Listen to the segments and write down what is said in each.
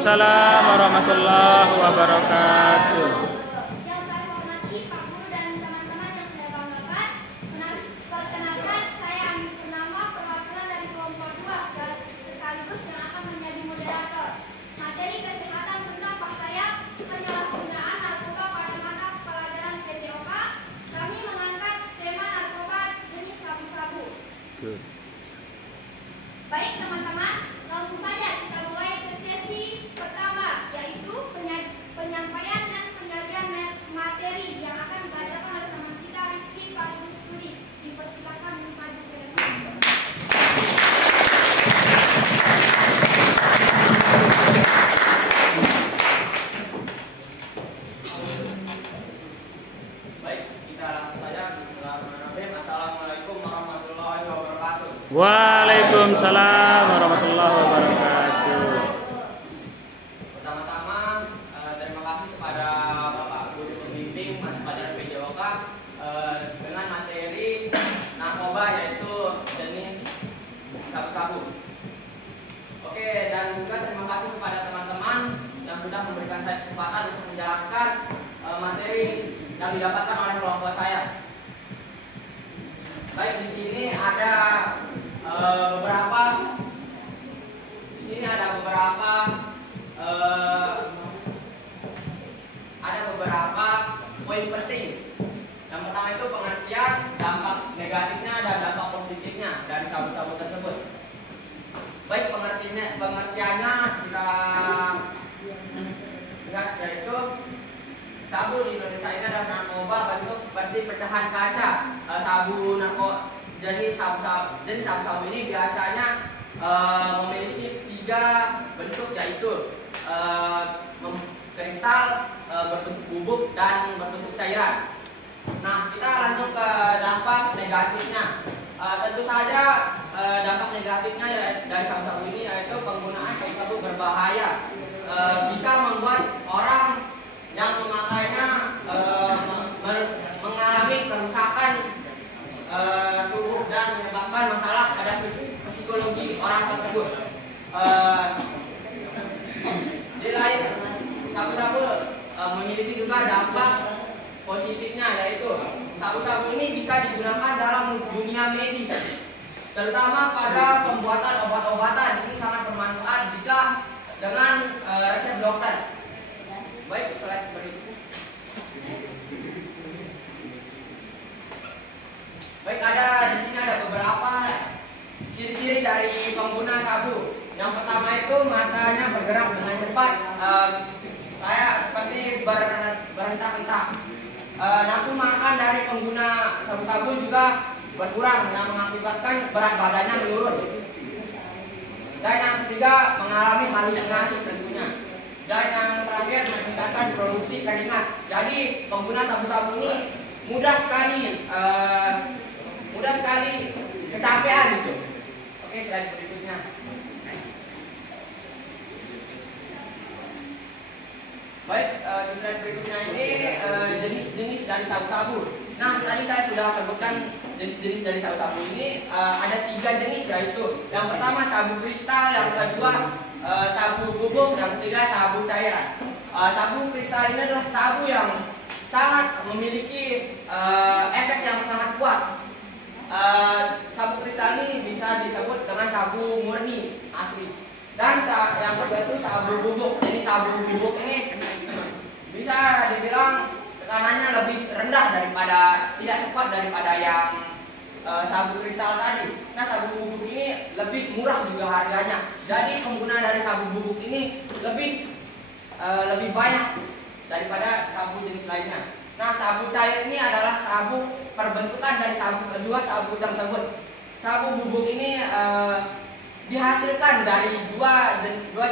Waalaikumsalam warahmatullahi wabarakatuh. Yang saya hormati Pak Guru dan teman-teman yang saya banggakan, perkenalkan saya Ami Purnama, perwakilan dari kelompok 2 sekaligus yang akan menjadi moderator. Materi kesehatan tentang bahaya penyalahgunaan narkoba pada mata pelajaran PJOK. Kami mengangkat tema narkoba jenis sabu-sabu. Baik teman-teman, langsung saja kita mulai ke sesi pertama, yaitu penyampaian dan penyajian materi yang akan dibacakan oleh teman kita Rifki Paligus Studi. Dipersilakan maju ke depan. Baik, kita langsung saja. Bismillahirrahmanirrahim. Assalamualaikum warahmatullahi wabarakatuh. Waalaikumsalam warahmatullahi wabarakatuh. Pertama-tama, terima kasih kepada Bapak Guru Pembimbing mata pelajaran PJOK dengan materi narkoba yaitu jenis sabu-sabu. Oke, dan juga terima kasih kepada teman-teman yang sudah memberikan saya kesempatan untuk menjelaskan materi yang didapatkan oleh kelompok saya. Baik, di sini ada beberapa poin penting. Yang pertama itu pengertian dampak negatifnya dan dampak positifnya dari sabu-sabu tersebut. Baik, pengertiannya kita lihat, yaitu sabu di Indonesia ini adalah narkoba bentuk seperti pecahan kaca. Jenis sabu-sabu ini biasanya memiliki 3 bentuk, yaitu kristal, berbentuk bubuk, dan berbentuk cairan. Nah, kita langsung ke dampak negatifnya. Tentu saja dampak negatifnya dari sabu-sabu ini yaitu penggunaan sabu-sabu berbahaya. Bisa membuat orang yang memakainya mengalami kerusakan tubuh dan menyebabkan masalah pada psikologi orang tersebut. Di lain, sabu-sabu memiliki juga dampak positifnya, yaitu sabu-sabu ini bisa digunakan dalam dunia medis, terutama pada pembuatan obat-obatan. Ini sangat bermanfaat jika dengan resep dokter. Baik, slide berikutnya. Baik, di sini ada beberapa ciri-ciri dari pengguna sabu. Yang pertama itu matanya bergerak dengan cepat, kayak seperti berhentak-hentak. Nafsu makan dari pengguna sabu-sabu juga berkurang, yang mengakibatkan berat badannya menurun. Dan yang ketiga, mengalami halusinasi tentunya. Dan yang terakhir, meningkatkan produksi keringat. Jadi pengguna sabu-sabu ini mudah sekali kecapean gitu. Oke, slide berikutnya. Baik, di slide berikutnya ini jenis-jenis dari sabu-sabu. Nah, tadi saya sudah sebutkan jenis-jenis dari sabu-sabu ini ada 3 jenis, yaitu yang pertama sabu kristal, yang kedua sabu bubuk, yang ketiga sabu cairan. Sabu kristal ini adalah sabu yang sangat memiliki efek yang sangat kuat. Sabu kristal ini bisa disebut dengan sabu murni asli. Dan yang kedua itu sabu bubuk. Jadi sabu bubuk ini bisa dibilang tekanannya lebih rendah daripada, tidak sekuat daripada yang sabu kristal tadi. Nah, sabu bubuk ini lebih murah juga harganya. Jadi pengguna dari sabu bubuk ini lebih banyak daripada sabu jenis lainnya. Nah, sabu cair ini adalah sabu perbentukan dari kedua sabu tersebut. Sabu bubuk ini dihasilkan dari dua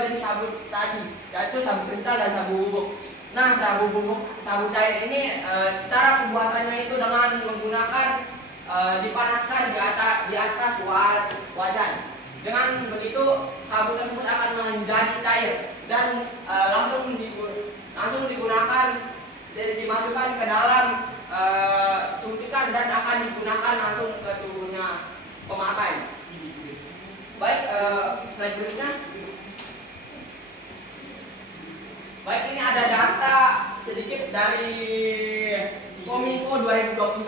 jenis sabu tadi, yaitu sabu kristal dan sabu bubuk. Nah, sabu cair ini cara pembuatannya itu dengan menggunakan dipanaskan di atas wajan. Dengan begitu sabu tersebut akan menjadi cair dan langsung digunakan, dimasukkan ke dalam suntikan dan akan digunakan langsung ke tubuhnya pemakai. Baik, slide berikutnya. Baik, ini ada data sedikit dari Kominfo 2021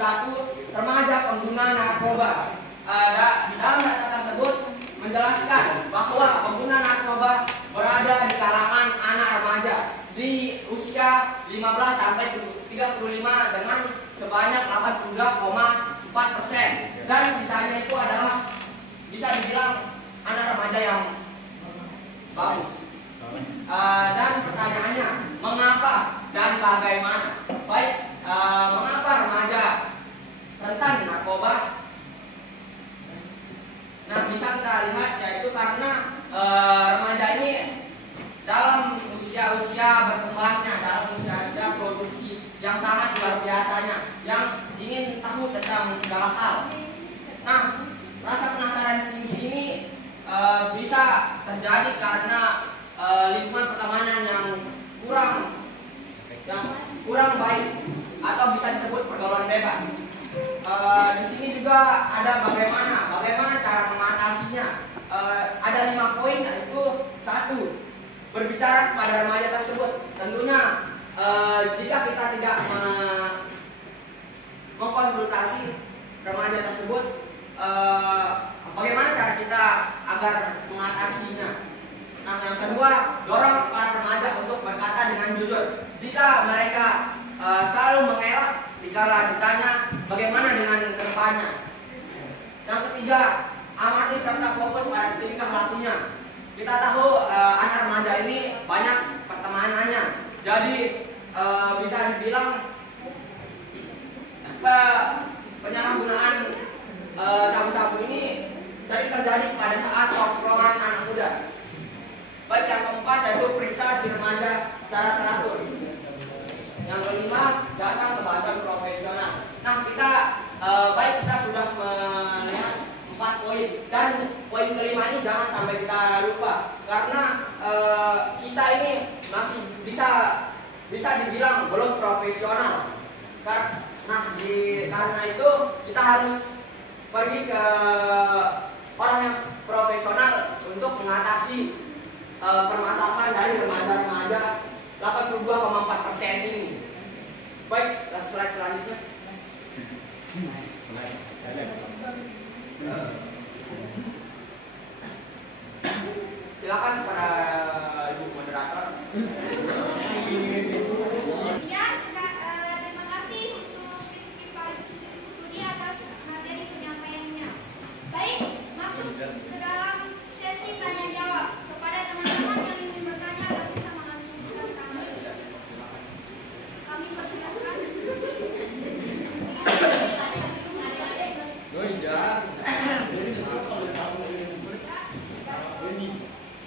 remaja pengguna narkoba. Dalam data tersebut menjelaskan bahwa pengguna narkoba berada di kalangan anak remaja di usia 15 sampai 35 dengan sebanyak 82,4%, dan sisanya itu adalah bisa dibilang anak remaja yang bagus. Dan pertanyaannya, mengapa dan bagaimana? Baik, mengapa remaja rentan narkoba? Nah, bisa kita lihat yaitu karena remaja ini dalam usia-usia berkembangnya, dalam usia-usia produksi yang sangat luar biasanya, yang ingin tahu tentang segala hal. Nah, rasa penasaran tinggi ini bisa terjadi karena lingkungan pertemanan yang kurang baik, atau bisa disebut pergaulan bebas. Di sini juga ada bagaimana cara mengatasinya. Ada 5 poin, yaitu 1. Berbicara kepada remaja tersebut. Tentunya jika kita tidak mengkonsultasi remaja tersebut, bagaimana cara kita agar mengatasinya. Nah, yang kedua, dorong para remaja untuk berkata dengan jujur. Jika mereka selalu mengelak dikala ditanya bagaimana dengan kedepannya. Yang ketiga, amati serta fokus pada tingkah lakunya. Kita tahu anak remaja ini banyak pertemanannya, jadi bisa dibilang penyalahgunaan sabu-sabu ini sering terjadi pada saat tongkrongan anak muda. Baik, yang keempat yaitu periksa si remaja secara teratur. Yang kelima, datang ke bantuan profesional. Nah, kita sudah melihat 4 poin, dan poin kelima ini jangan sampai kita lupa, karena kita ini masih bisa dibilang belum profesional. Karena itu kita harus pergi ke orang yang profesional untuk mengatasi permasalahan dari remaja-remaja 82,4% ini. Baik, slide selanjutnya. Silakan kepada Ibu moderator. Ya, terima kasih untuk Pak Ibu atas materi penyampaiannya. Baik, masuk ke dalam sesi tanya jawab. Kepada teman-teman yang ingin bertanya akan bisa mengajukan kami. Kami persilakan.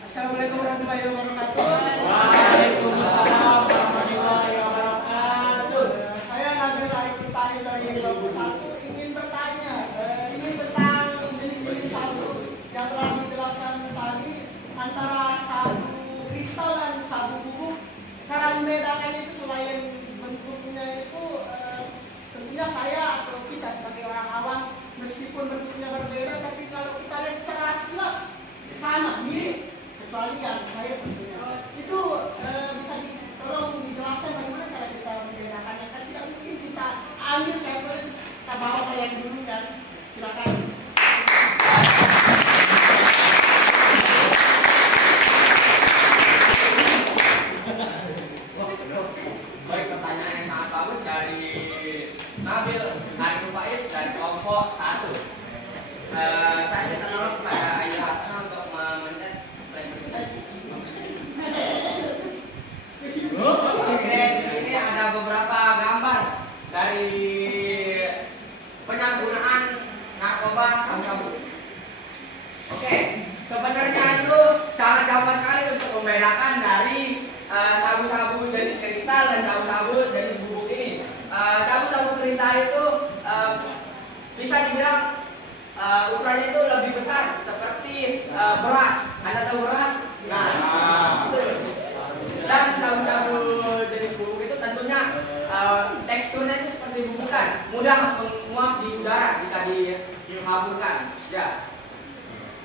Assalamualaikum warahmatullahi wabarakatuh. Waalaikumsalam warahmatullahi wabarakatuh. Saya Nabil Arif Tani dari 21 ingin bertanya, tentang jenis-jenis sabu yang telah dijelaskan tadi antara sabu kristal dan sabu bubuk. Cara membedakannya itu selain bentuknya itu, tentunya saya atau kita sebagai orang awam meskipun bentuknya berbeda, tapi kalau kita lihat secara jelas sama, mirip. Kecuali yang saya tentunya itu bisa tolong dijelaskan bagaimana cara kita membedakannya. Kan tidak mungkin kita ambil sampel kita bawa ke yang dulu kan. Silakan. Baik, pertanyaan yang sangat bagus dari Nabil Arif Faiz dari kelompok 1. Saya minta tolong kepada Ayu Hasanah untuk mencet slide berikutnya. Oke, di sini ada beberapa gambar dari penyalahgunaan narkoba sabu-sabu. Oke, sebenarnya itu sangat gampang sekali untuk membedakan dari sabu-sabu jenis kristal dan sabu-sabu jenis bubuk ini. Sabu-sabu kristal itu bisa dibilang ukurannya itu lebih besar, seperti beras. Anda tahu beras? Nah, dan sabu-sabu jenis bubuk itu tentunya teksturnya itu seperti bubukan, mudah menguap di udara jika dihaburkan. Ya.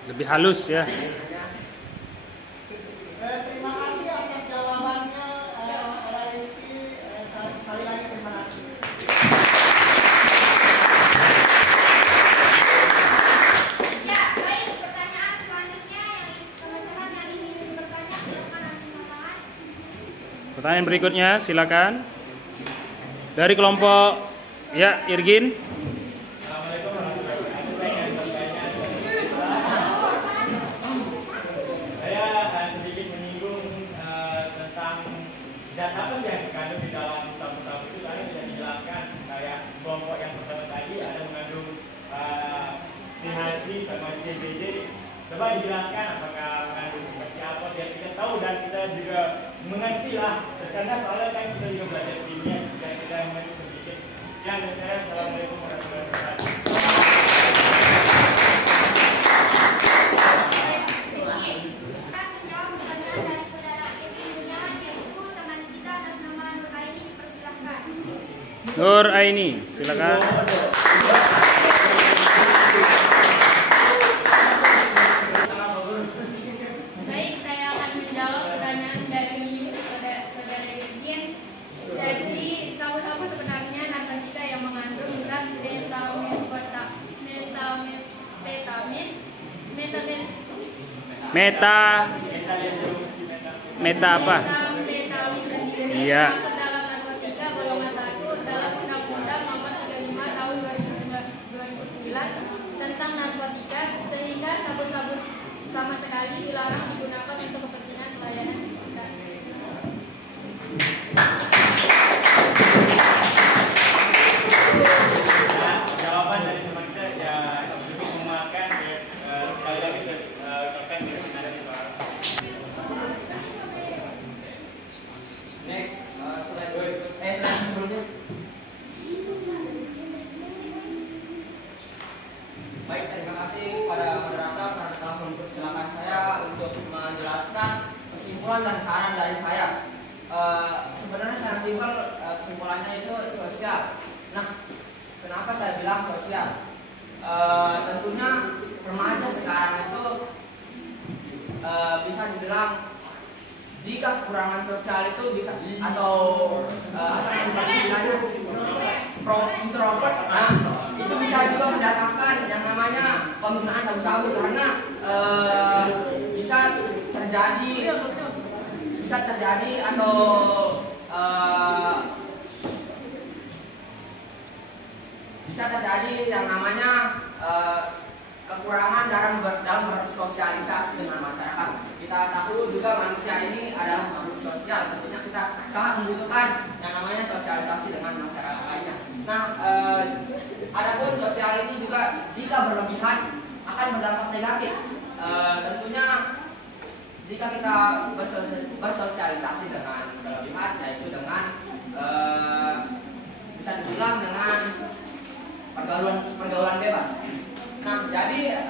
Lebih halus ya. Terima kasih atas jawabannya Pertanyaan berikutnya, silakan. Dari kelompok ya, Irgin. Assalamualaikum warahmatullahi wabarakatuh. Saya sedikit menyinggung tentang zat apa sih yang terkandung di dalam sabu-sabu itu. Saya tidak dijelaskan. Kayak kelompok yang pertama tadi ada mengandung THC sama CBD. Coba dijelaskan apakah mengandung seperti apa biar kita tahu dan kita juga mengerti lah. Karena soalnya kan kita juga belajar kimia dan kita mengerti sedikit. Yang dari saya, assalamualaikum warahmatullahi wabarakatuh. Nur Aini, silakan. Baik, saya akan menjawab pertanyaan dari saudara Irgin. Jadi, sabu-sabu sebenarnya narkotika yang mengandung zat Meta apa? metamfetamin sendiri. Iya. Masuk dalam narkotika golongan 1 dalam Undang-Undang Nomor 35 Tahun 2009 tentang narkotika, sehingga sabu-sabu sama sekali dilarang digunakan untuk kepentingan pelayanan kesehatan. Jawaban dari teman kita ya cukup memuaskan. Sekali lagi saya ucapkan terima kasih Pak. Next, slide sebelumnya. Baik, terima kasih kepada moderator karena telah mempersilahkan saya untuk menjelaskan kesimpulan dan saran dari saya. Sebenarnya secara simpel kesimpulannya itu sosial. Nah, kenapa saya bilang sosial? Tentunya remaja sekarang itu bisa dibilang jika kekurangan sosial itu bisa atau apa yang istilahnya introvert, nah itu bisa juga mendatangkan yang namanya penggunaan sabu-sabu karena bisa terjadi atau bisa terjadi yang namanya kekurangan dalam bersosialisasi dengan masyarakat. Kita tahu juga manusia ini adalah makhluk sosial, tentunya kita sangat membutuhkan yang namanya sosialisasi dengan masyarakat lainnya. Nah, adapun sosial ini juga jika berlebihan akan berdampak negatif. Tentunya jika kita bersosialisasi dengan berlebihan, yaitu dengan bisa dibilang dengan pergaulan bebas. Nah, jadi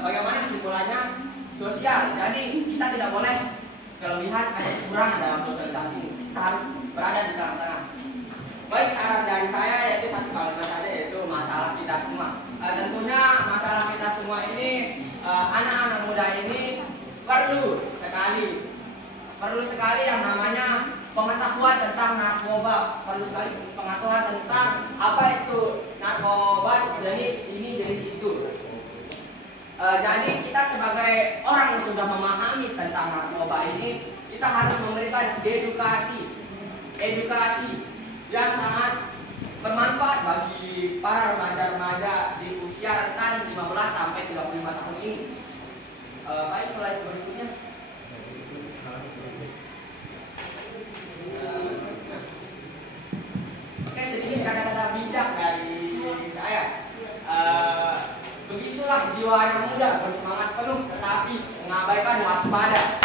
bagaimana kesimpulannya? Sosial. Jadi kita tidak boleh kelebihan atau kekurangan dalam sosialisasi. Kita harus berada di tengah-tengah. Baik, saran dari saya yaitu satu kalimat saja, yaitu masalah kita semua. Tentunya masalah kita semua ini, anak-anak muda ini perlu sekali yang namanya pengetahuan tentang narkoba, perlu sekali pengetahuan tentang apa itu narkoba, jenis ini, jenis itu. Jadi kita sebagai orang yang sudah memahami tentang narkoba ini, kita harus memberikan edukasi yang sangat bermanfaat bagi para remaja-remaja di usia rentan 15 sampai 35 tahun ini. Baik, slide berikutnya. Oke, sedikit kata-kata bijak dari saya. Begitulah jiwa anak muda, bersemangat penuh tetapi mengabaikan waspada.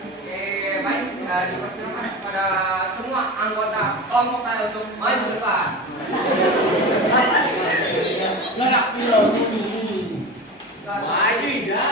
Oke, baik, dipersilakan kepada semua anggota kelompok saya untuk maju ke depan. Maju ya.